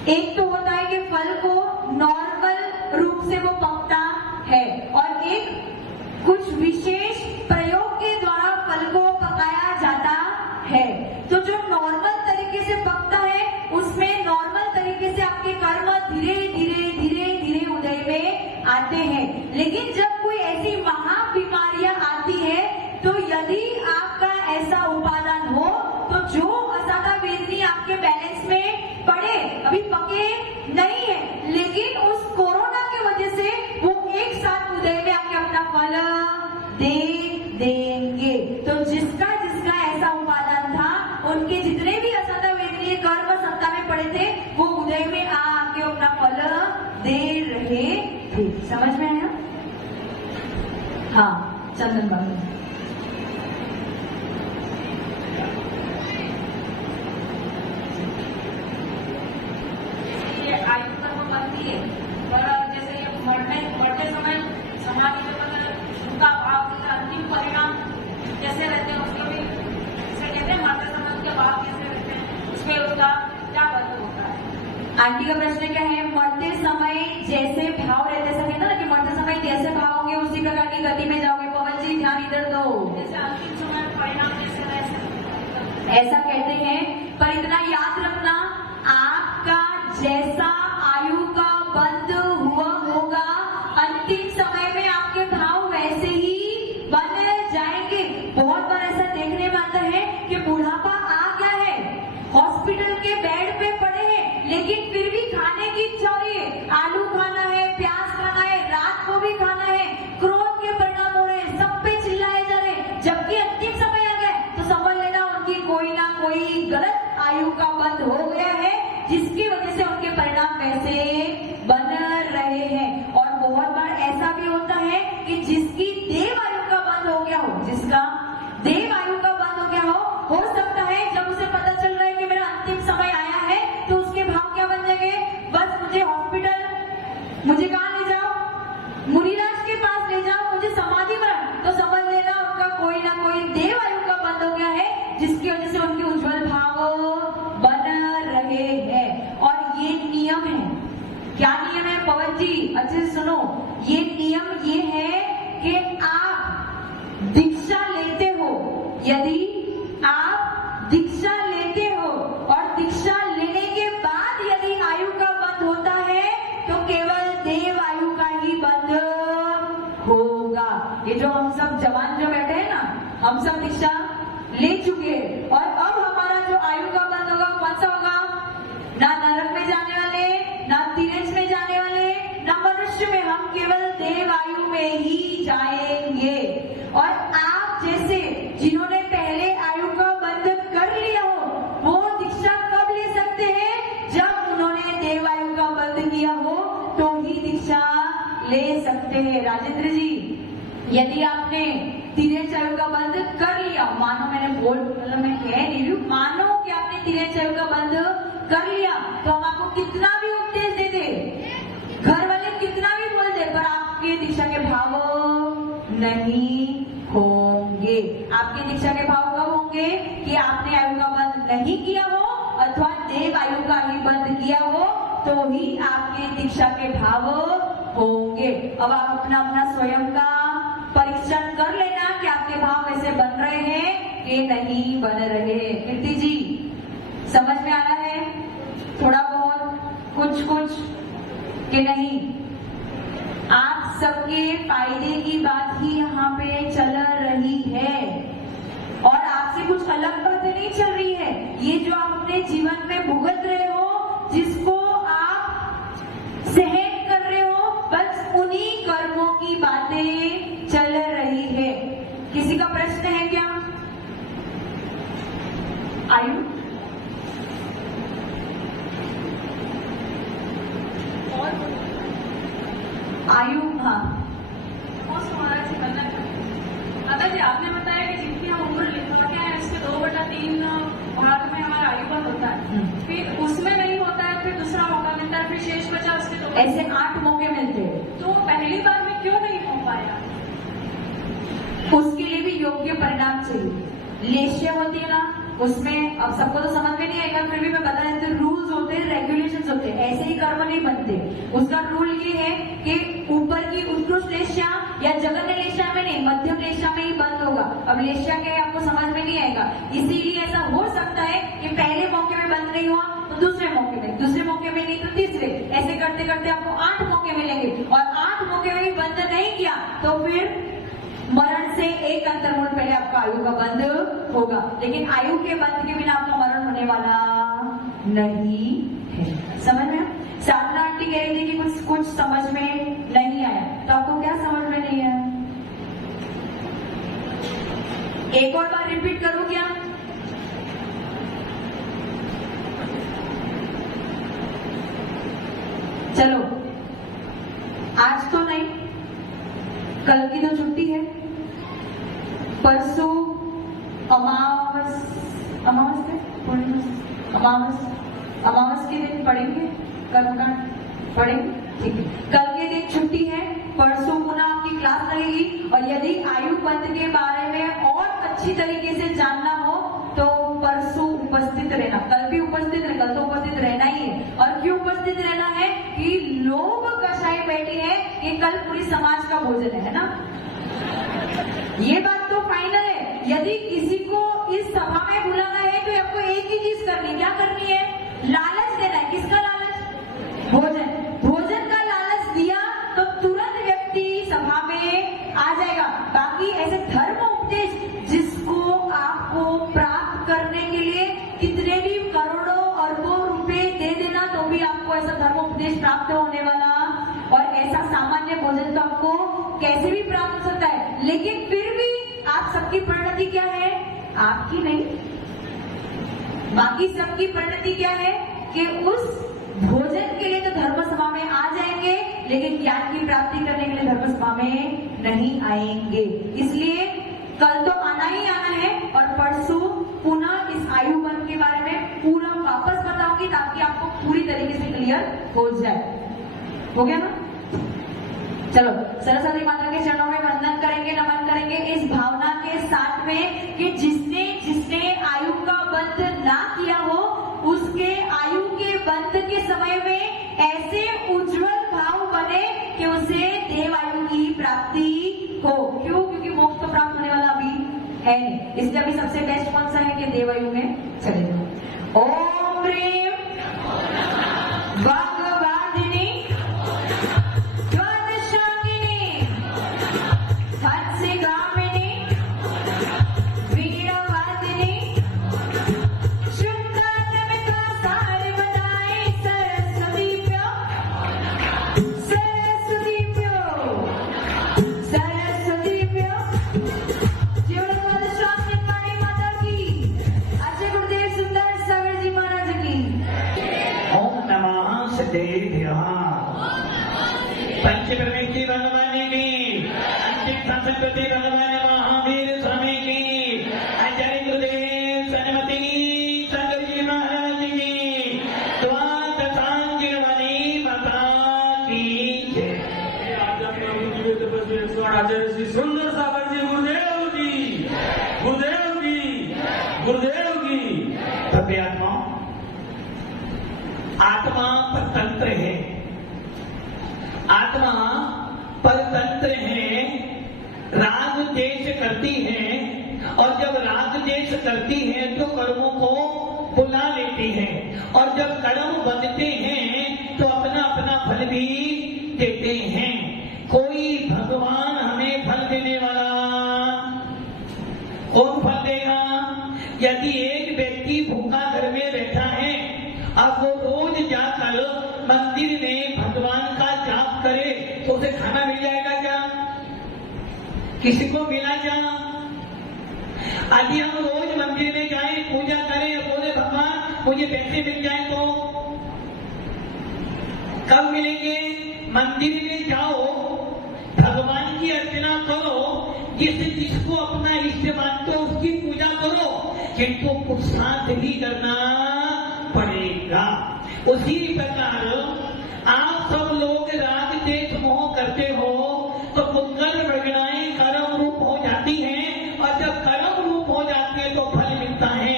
एक तो होता है कि फल को नॉर्मल रूप से वो पकता है और एक कुछ विशेष प्रयोग के द्वारा फल को पकाया जाता है। तो जो नॉर्मल तरीके से पकता है उसमें नॉर्मल तरीके से आपके कर्म धीरे धीरे उदय में आते हैं। लेकिन जब कोई ऐसी महा बीमारियां आती है तो यदि आपका ऐसा उपादान हो तो जो असाता वेदनी आपके बैलेंस में पड़े, अभी पके नहीं है, लेकिन उस कोरोना की वजह से वो एक साथ उदय में आके अपना फल दे देंगे। तो जिसका ऐसा उपादान था उनके जितने भी असाता वेदनीय कर्म सत्ता में पड़े थे वो उदय में आके अपना फल दे रहे थे। समझ में आया? हाँ, चंदन बाबू। आयु कर्म बनती है, पर जैसे ये मरते समय समाज में उनका भाव अंतिम परिणाम कैसे रहते हैं उसके भी जैसे कहते हैं मरते समय उनके भाव कैसे रहते हैं, उसके उसका क्या बंद होता है? आंटी का प्रश्न क्या है? मरते समय जैसे भाव रहते, ऐसा कहता ना कि मरते समय जैसे भाव होंगे उसी प्रकार की गति में जाओगे। पवन जी ध्यान इधर दो। जैसे अंतिम समय परिणाम कैसे रह सकते ऐसा कहते हैं, पर इतना याद रखना, आपका जैसा आयु का बंद हुआ होगा अंतिम समय में आपके भाव वैसे ही बन जाएंगे। बहुत बार ऐसा देखने में आता है कि बुढ़ापा आ गया है, हॉस्पिटल के बेड पे पड़े हैं, लेकिन फिर भी खाने की इच्छा हो रही है, आलू खाना है, प्याज खाना है, रात को भी खाना है, क्रोध के परिणाम हो रहे हैं, सब पे चिल्लाए जा रहे हैं, जबकि अंतिम समय आ गया तो समझ लेना उनकी कोई ना कोई गलत आयु का बंद हो गया है, जिसकी वजह से उनके परिणाम वैसे बन रहे हैं। और बहुत बार ऐसा भी होता है कि जिसकी देव आयु का बंद हो गया हो, जिसका देव आयु का बंद हो गया हो सकता है जब उसे पता चल रहा है कि मेरा अंतिम समय आया है तो उसके भाव क्या बन जाएंगे? बस मुझे हॉस्पिटल, मुझे कहाँ ले जाओ, मुनिराज के पास ले जाओ, मुझे समाधि मरण। तो समझ लेना उनका कोई ना कोई देव आयु का बंद हो गया है, जिसकी वजह से उनके उज्जवल भाव बन रहे हैं। और ये नियम है। क्या नियम है पवन जी? अच्छे से सुनो। ये नियम ये है कि आप दीक्षा लेते हो, यदि आप दीक्षा लेते हो और दीक्षा लेने के बाद यदि आयु का बंद होता है तो केवल देव आयु का ही बंद होगा। ये जो हम सब जवान जो बैठे हैं ना, हम सब दीक्षा ले चुके हैं और अब हमारा जो आयु का बंद होगा कौन सा होगा? ना नरक में जाने वाले, ना तीरथ में जाने वाले, ना मनुष्य में, हम केवल देव आयु में ही जाएंगे। और आप जैसे जिन्होंने पहले आयु का बंद कर लिया हो वो दीक्षा कब ले सकते हैं? जब उन्होंने देव आयु का बंद किया हो तो ही दीक्षा ले सकते हैं। राजेंद्र जी, यदि आपने तीरथ आयु का बंद कर लिया, मानो मैंने मतलब मैं कह नहीं रही हूँ, मानो कि आपने तीरथ आयु का बंद कर लिया, तो हम आपको कितना भी उपदेश दे दे, घर वाले कितना भी बोल दे, पर आपके दीक्षा के भाव नहीं होंगे। आपके दीक्षा के भाव कब होंगे? कि आपने आयु का बंद नहीं किया हो अथवा देव आयु का ही बंद किया हो तो ही आपके दीक्षा के भाव होंगे। अब आप अपना अपना स्वयं का परीक्षण कर लेना कि आपके भाव वैसे बन रहे हैं कि नहीं बन रहे। कीर्ति जी, समझ में आ रहा है थोड़ा बहुत, कुछ कि नहीं? आप सबके फायदे की बात ही यहाँ पे चल रही है और आपसे कुछ अलग बातें नहीं चल रही है। ये जो आप अपने जीवन में भुगत रहे हो, जिसको आप सहन कर रहे हो, बस उन्हीं कर्मों की बातें चल रही है। किसी का प्रश्न है क्या? आयु आयु हाँ माता जी, आपने बताया कि जितनी हम उम्र लिखवा के हैं उसके 2/3 भाग में हमारा आयु बंद होता है, फिर उसमें नहीं होता है, फिर दूसरा मौका मिलता है, फिर शेष बचा उसके 2। ऐसे 8 मौके मिलते हैं। तो पहली बार में क्यों नहीं हो पाया? उसके लिए भी योग्य परिणाम चाहिए। लेश्य होती है ना, उसमें अब सबको तो समझ में नहीं आएगा, फिर भी मैं बता देती हूँ। रूल्स होते हैं, रेगुलेशंस होते हैं, ऐसे ही कर्म नहीं बनते। उसका रूल ये है कि ऊपर की उत्कृष्ट लेश्या या जघन्य लेश्या में नहीं, मध्यम लेश्या में ही बंद होगा। अब लेश्या के आपको समझ में नहीं आएगा, इसीलिए ऐसा हो सकता है कि पहले मौके में बंद नहीं हुआ तो दूसरे मौके में, दूसरे मौके में नहीं तो तीसरे, ऐसे करते करते आपको 8 मौके मिलेंगे। और 8 मौके में भी बंद नहीं किया तो फिर मरण से एक अंतर्मुड़ पहले आपका आयु का बंद होगा। लेकिन आयु के बंद के बिना आपका मरण होने वाला नहीं है। समझ में? साधना आंटी कह रही थी कि कुछ समझ में नहीं आया, तो आपको क्या समझ में नहीं आया? एक और बार रिपीट करूं क्या? चलो, आज तो नहीं, कल की तो छुट्टी है, परसों अमावस के दिन पढ़ेंगे, कर्मकांड पढ़ेंगे, ठीक है। कल के दिन छुट्टी है, परसों पुनः आपकी क्लास रहेगी। और यदि आयु बंद के बारे में और अच्छी तरीके से जानना हो तो परसों उपस्थित रहना, कल भी उपस्थित रहना, कल तो उपस्थित रहना ही है। और क्यों उपस्थित रहना है कि लोग कषाय बैठे हैं कि कल पूरी समाज का भोजन है ना, ये बात तो फाइनल है। यदि किसी को इस सभा में बुलाना है तो आपको एक ही चीज करनी, क्या करनी है? लालच देना है। किसका लालच? भोजन। भोजन का लालच दिया तो तुरंत व्यक्ति सभा में आ जाएगा। बाकी ऐसे धर्म उपदेश जिसको आपको प्राप्त करने के लिए कितने भी करोड़ों अरबों रुपए दे देना तो भी आपको ऐसा धर्म उपदेश प्राप्त होने वाला, और ऐसा सामान्य भोजन तो आपको कैसे भी प्राप्त हो सकता है। लेकिन फिर भी आप सबकी परिणति क्या है? आपकी नहीं, बाकी सबकी परिणति क्या है कि उस भोजन के लिए तो धर्म सभा में आ जाएंगे, लेकिन ज्ञान की प्राप्ति करने के लिए धर्म सभा में नहीं आएंगे। इसलिए कल तो आना ही आना है, और परसों पुनः इस आयु बंद के बारे में पूरा वापस बताऊंगी ताकि आपको पूरी तरीके से क्लियर हो जाए। हो गया ना? चलो, सरस्वती माता के चरणों में वंदन करेंगे, नमन करेंगे इस भावना के साथ में कि जिसने आयु का बंध ना किया हो उसके आयु के बंध के समय में ऐसे उज्जवल भाव बने कि उसे देवायु की प्राप्ति हो। क्यों? क्योंकि मोक्ष तो प्राप्त होने वाला अभी है नहीं, इसलिए अभी सबसे बेस्ट कौन सा है कि देवायु में चले जाओ। ओम प्रेम भगवादिनी पंचप्रवेशी भगवान की, अंतिम संस्कृति भगवान महावीर स्वामी की, आचार्य गुरुदेव सन्मति शंकर जी महाराज की, द्वादशांगिरवाणी माता की जय। आचार्य श्री सुंदर सागर जी गुरुदेव की, गुरुदेव की, गुरुदेव की। भव्य आत्मा परतंत्र है, आत्मा परतंत्र है, राग द्वेष करती है, और जब राग द्वेष करती है तो कर्मों को बुला लेती है, और जब कर्म बनते हैं तो अपना अपना फल भी देते हैं। कोई भगवान हमें फल देने वाला, कौन फल देगा? मंदिर में भगवान का जाप करे तो उसे खाना मिल जाएगा क्या? किसी को मिला क्या? यदि हम रोज मंदिर में जाएं, पूजा करें, बोले भगवान मुझे पैसे मिल जाए तो कब मिलेंगे? मंदिर में जाओ, भगवान की अर्चना करो, जिसको अपना इष्ट मानते हो उसकी पूजा करो, किंतु पुरुषार्थ भी करना पड़ेगा। उसी प्रकार आप सब लोग राग देश मोह करते हो तो पुष्कर प्रगणाएं कर्म रूप हो जाती हैं, और जब कर्म रूप हो जाती है तो फल मिलता है।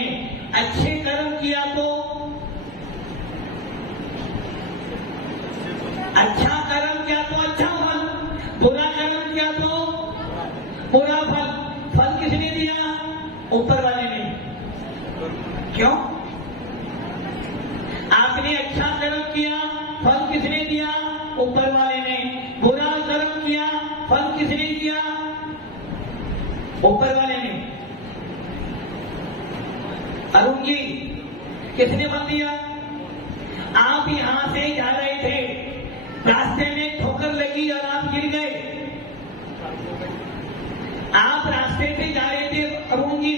अच्छे कर्म किया तो अच्छा कर्म किया तो अच्छा फल, बुरा कर्म किया तो बुरा फल। फल किसने दिया? ऊपर वाले ने। क्यों? आपने अच्छा कर्म किया, फल किसने दिया? ऊपर वाले ने। बुरा कर्म किया, फल किसने दिया? ऊपर वाले ने। अरुण जी, किसने फल दिया? आप यहां से जा रहे थे, रास्ते में ठोकर लगी और आप गिर गए। आप रास्ते से जा रहे थे अरुण जी,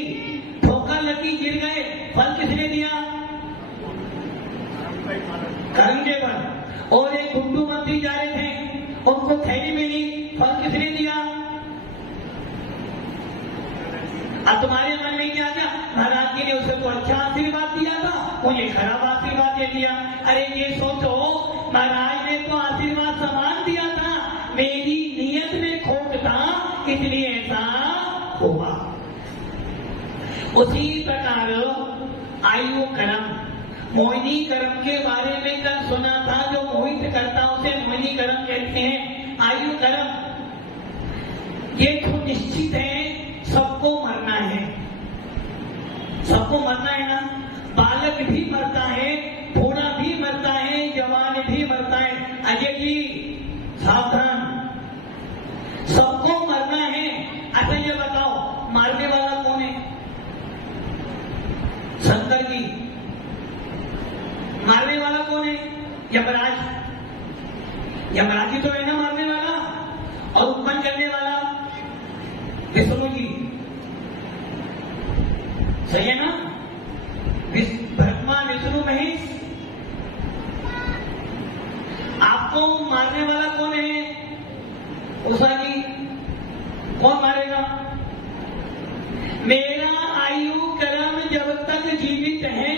ठोकर लगी, गिर गए, फल किसने दिया? कर्म के फल। और एक गुड्डू मंत्री जा रहे थे, उनको थैली मिली, फल किसने दिया? अब तुम्हारे मन में क्या था? महाराज जी ने उसे तो अच्छा आशीर्वाद दिया था, मुझे खराब आशीर्वाद दे दिया। अरे ये सोचो, महाराज ने तो आशीर्वाद समान दिया था, मेरी नियत में खोट था, इसलिए ऐसा हुआ। उसी प्रकार आयु कर्म, मोहिनी कर्म के बारे में कल सुना था। जो मोहित करता उसे मोहिनी कर्म कहते हैं। आयु कर्म ये तो निश्चित है, सबको मरना है, सबको मरना है ना। बालक भी मरता है, बूढ़ा भी मरता है, जवान भी मरता है। अजय जी सावधान, सबको मरना है। अच्छा ये बताओ, मारने वाला कौन है? शंकर जी। मारने वाला कौन है? यमराज। यमराज ही तो है ना मारने वाला, और उत्पन्न करने वाला विष्णु जी। सही है ना? ब्रह्मा विष्णु महेश। आपको मारने वाला कौन है? उषा जी। कौन मारेगा? मेरा आयु कर्म जब तक जीवित है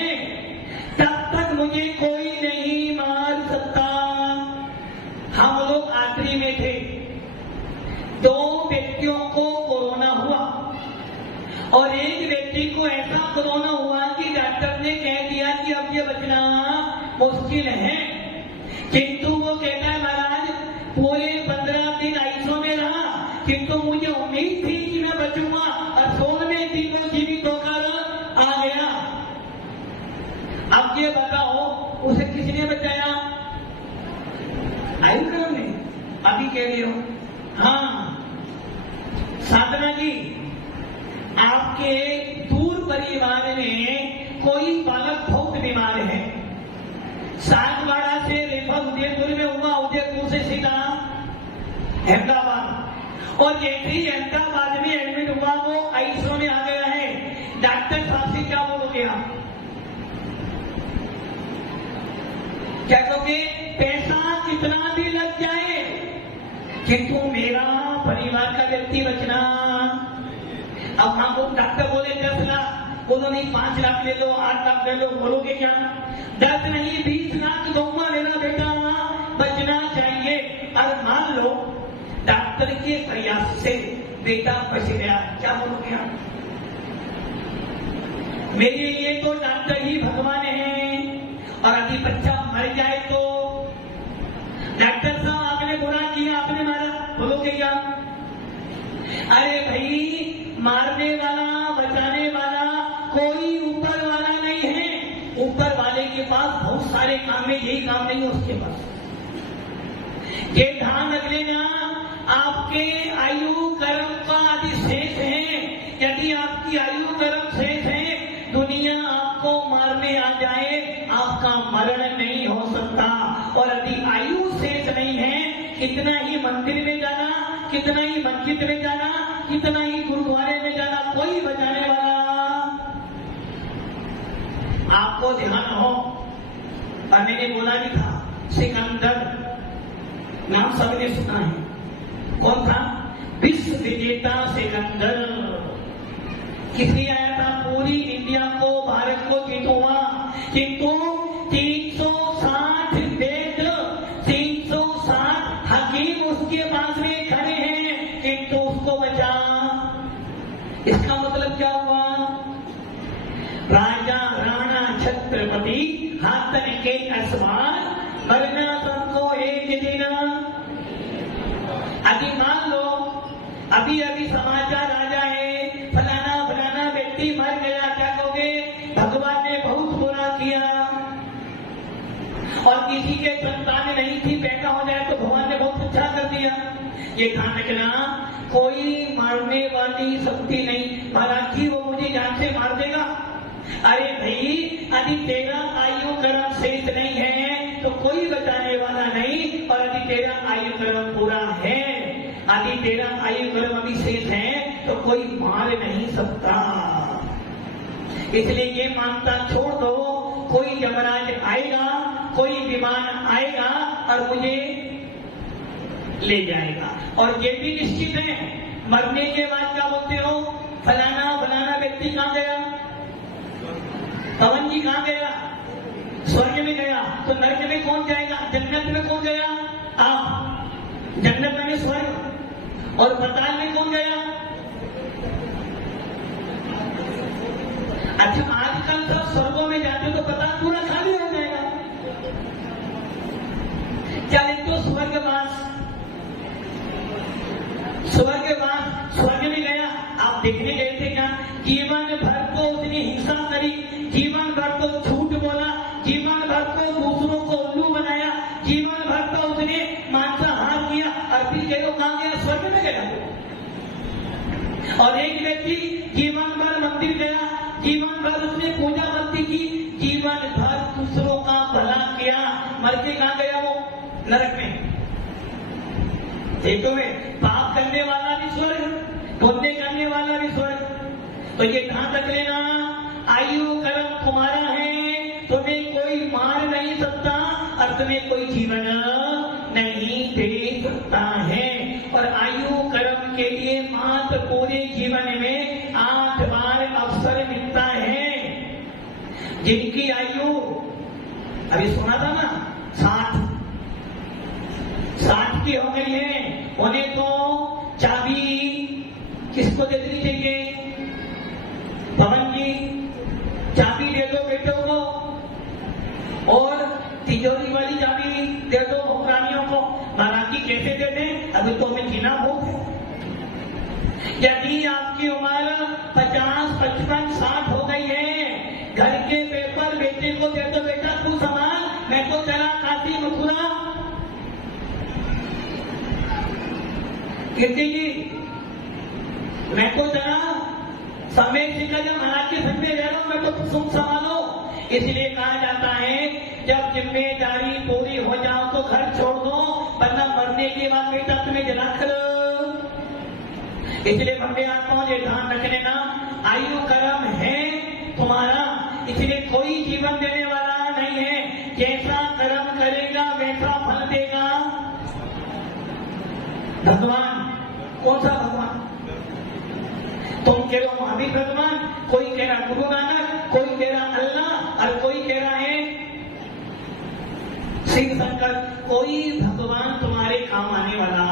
तब तक मुझे कोई नहीं मार सकता। हम लोग आखिरी में थे, 2 व्यक्तियों को कोरोना हुआ, और एक व्यक्ति को ऐसा कोरोना हुआ कि डॉक्टर ने कह दिया कि अब ये बचना मुश्किल है। किंतु वो कहता है महाराज पूरे 15 दिन आईसीयू में रहा, किंतु मुझे उम्मीद थी कि मैं बचूंगा, और 16वें दिन वो जीवित होकर आ गया। अब ये बताओ उसे किसने बचाया? आयु कर्म ने। अभी कह रही हो। हाँ साधना जी, आपके दूर परिवार में कोई बालक बहुत बीमार है, सातवाड़ा से रेफर उदयपुर में हुआ, उदयपुर से सीधा अहमदाबाद, और जैसे ही अहमदाबाद में एडमिट हुआ वो आईसीयू में आ गया है। डॉक्टर साहब से क्या बोलोगे आप? क्या कहोगे? पैसा कितना भी लग जाए, किंतु मेरा परिवार का व्यक्ति बचना। अब हमको डॉक्टर बोले 10 लाख, बोलो नहीं 5 लाख ले लो, 8 लाख ले लो, बोलोगे क्या? 10 नहीं 20 लाख दूंगा, मेरा बेटा बचना चाहिए। और मान लो डॉक्टर के प्रयास से बेटा बच गया, क्या बोलोगे आप? मेरे लिए तो डॉक्टर ही भगवान है, और यदि बच्चा मर जाए तो डॉक्टर साहब आपने बुरा किया, आपने मारा, बोलोगे क्या? अरे भाई, मारने वाला बचाने वाला कोई ऊपर वाला नहीं है। ऊपर वाले के पास बहुत सारे काम है, यही काम नहीं है उसके पास। ये ध्यान रख लेना, आपके आयु कर्म का अधिशेष है। यदि आपकी आयु कर्म शेष है, दुनिया आपको मारने आ जाए, आपका मरण नहीं हो सकता। और यदि आयु शेष नहीं है, कितना ही मंदिर में जाना, कितना ही मस्जिद में जाना, कितना ही गुरुद्वारे में जाना, कोई बचाने वाला आपको ध्यान हो। और मैंने बोला भी था, सिकंदर नाम सबने सुना है, कौन था? विश्व विजेता सिकंदर। किसने आया था? पूरी इंडिया को, भारत को जीतूंगा, किंतु 360 वेद, 360 हकीम उसके पास में खड़े हैं, किंतु उसको बचा। इसका मतलब क्या हुआ? राजा राणा छत्रपति हाथन के असवार मरना सबको एक दिन। अभी मान लो अभी अभी समाचार आ जाए फलाना फलाना व्यक्ति मर गया, क्या कहोगे? भगवान ने बहुत बुरा किया। और किसी के संतान नहीं थी, बेटा हो जाए तो भगवान ने बहुत अच्छा कर दिया। ये ध्यान रखना, कोई मारने वाली शक्ति नहीं। महाराज जी वो मुझे जान से मार देगा। अरे भाई, यदि तेरा आयु कर्म शेष नहीं है तो कोई बचाने वाला नहीं, और यदि तेरा आयु कर्म पूरा है, यदि तेरा आयु कर्म अभी शेष है तो कोई मार नहीं सकता। इसलिए ये मानता छोड़ दो, कोई यमराज आएगा, कोई विमान आएगा और मुझे ले जाएगा। और ये भी निश्चित है, मरने के बाद क्या बोलते हो? फलाना फलाना व्यक्ति कहाँ गया? पवन जी कहाँ गया? स्वर्ग में गया। तो नरक में कौन जाएगा? जन्नत में कौन गया? आप। जन्नत में स्वर्ग। और पाताल में कौन गया? अच्छा, आजकल सब स्वर्गों में जाते तो पता पूरा खाली हो जाएगा। क्या एक तो स्वर्गवास, स्वर्गवास स्वर्ग में गया। आप देखने गए थे क्या? जीवन भर को उसने हिंसा करी, जीवन भर को झूठ बोला, जीवन भर को दूसरों को उल्लू बनाया, जीवन भर को उसने मांसाहार किया, और फिर गए कहाँ गया? स्वर्ग में गया। और एक व्यक्ति जीवन भर मंदिर गया, जीवन भर उसने पूजा भक्ति की, जीवन भर दूसरों का भला किया, मर के कहाँ गया? वो नरक में। देखो में पाप करने वाला भी स्वर्ग, पुण्य करने वाला भी स्वर्ग। तो ये ध्यान रख लेना, आयु कर्म तुम्हारा है, तुम्हें कोई मार नहीं सकता और तुम्हें कोई जीवन नहीं दे सकता है। और आयु कर्म के लिए मात्र पूरे जीवन में 8 बार अवसर मिलता है। जिनकी आयु अभी सुना था ना 60 की हो गई है, उन्हें तो चाबी किसको दे देनी चाहिए? पवन जी, चाबी दे दो बेटों को, और तिजोरी वाली चाबी दे दो हुक्रानियों को। महाराज जी कैसे दे दें? अभी तो हमें जीना बहुत है। यदि आपकी उम्र 50, 55, 60 हो गई है, घर के पेपर बेटे को दे दो, बेटा तू संभाल, मैं तो चला काशी मथुरा। कीर्ति जी, मैं तो चला समय सिखा, जब महाराज के संग में रह रहा हूं, मैं तो तुम संभालो। इसलिए कहा जाता है, जब जिम्मेदारी पूरी हो जाओ तो घर छोड़ दो, वरना मरने के बाद बेटा तुम्हें जला कर। इसलिए भव्य आत्माओं ये ध्यान रख लेना, आयु कर्म है तुम्हारा, इसलिए कोई जीवन देने वाला नहीं है। जैसा कर्म करेगा वैसा फल देगा भगवान। कौन सा भगवान? तुम कह रहे हो महावीर भगवान, कोई कह रहा गुरु नानक, कोई कह रहा अल्लाह, और कोई कह रहा है शिव शंकर। कोई भगवान तुम्हारे काम आने वाला।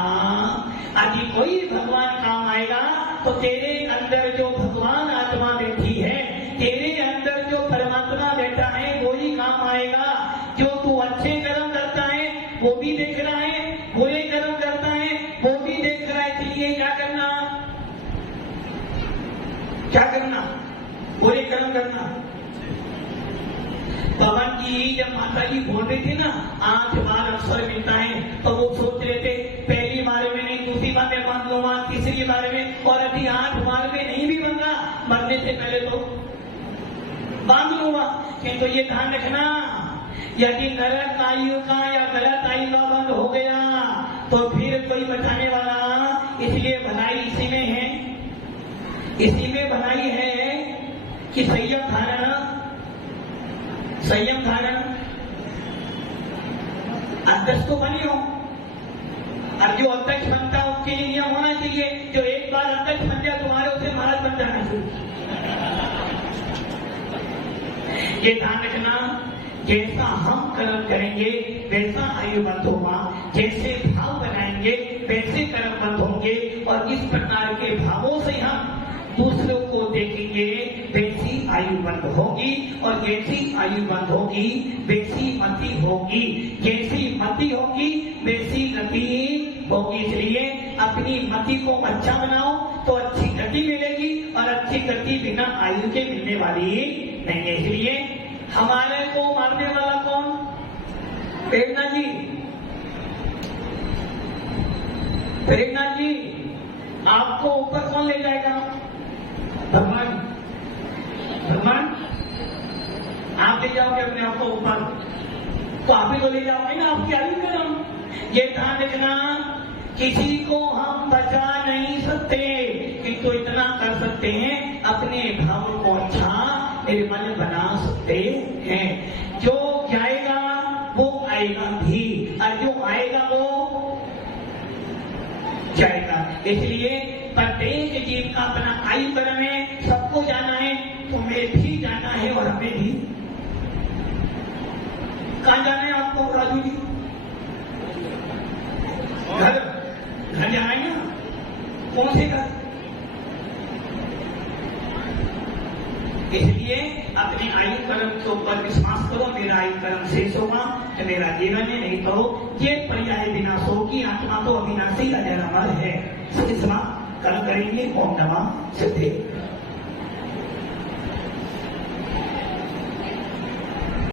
यदि कोई भगवान काम आएगा तो तेरे अंदर जो भगवान आत्मा बैठी है, तेरे अंदर जो परमात्मा बैठा है, वो ही काम आएगा। जो तू अच्छे कर्म करता है वो भी देख रहा है, बुरे कर्म करता है वो भी देख रहा है। इसलिए क्या करना? क्या करना? बुरे कर्म करना। पवन जी जब माता जी बोल रही थी ना 8 बार अवसर मिलता है, तो वो सोच रहे थे पहली बार में नहीं, दूसरी बार में बांध लूंगा, तीसरी बार में, और अभी 8 बार में नहीं भी बन रहा, मरने से पहले तो बांध लूंगा। किंतु ये ध्यान रखना, यदि नरक आयु का या गलत आयु का बंद हो गया तो फिर कोई बचाने वाला, इसलिए भलाई इसी में है, इसी में भलाई है कि संयम धारण अध्यक्ष तो बनी हो, अब जो अध्यक्ष बनता है उसके लिए नियम होना चाहिए, जो एक बार अध्यक्ष बन जाए तुम्हारे उसे महाराज बन जाना चाहिए। ये ध्यान रखना, जैसा हम कर्म करेंगे वैसा आयु बंद होगा, जैसे भाव बनाएंगे वैसे कर्म बंद होंगे, और इस प्रकार के भावों से हम दूसरों को देखेंगे वैसी आयु बंद होगी, और जैसी आयु बंद होगी वैसी मति होगी, जैसी मति होगी वैसी गति होगी। इसलिए अपनी मति को अच्छा बनाओ तो अच्छी गति मिलेगी, और अच्छी गति बिना आयु के मिलने वाली नहीं है। इसलिए हमारे को मारने वाला कौन? प्रेरणा जी, प्रेरणा जी, आपको ऊपर कौन ले जाएगा? भगवान, भगवान आप ले जाओगे अपने आप को ऊपर, तो आप ही तो ले जाओगे ना, आपकी आयु में नाम। ये ध्यान रखना, किसी को हम बचा नहीं सकते, किंतु इतना कर सकते हैं अपने भाव को अच्छा निर्मल बना सकते हैं। जो जाएगा वो आएगा भी, और जो आएगा वो जाएगा। इसलिए प्रत्येक जीव का अपना आयु कर्म है, सबको जाना है, तुम्हें भी जाना है और हमें भी। कहाँ जाना है आपको राजू जी? घर, घर जाना है ना? कौन से घर? इसलिए अपने आयु कर्म के ऊपर विश्वास करो, मेरा आयु कर्म शेष होगा तो मेरा जीवन है, नहीं तो ये पर्याय विनाश होगी। आत्मा तो अविनाशी अजर अमर है। कर्म करेंगे। ओम नमः सिद्धे।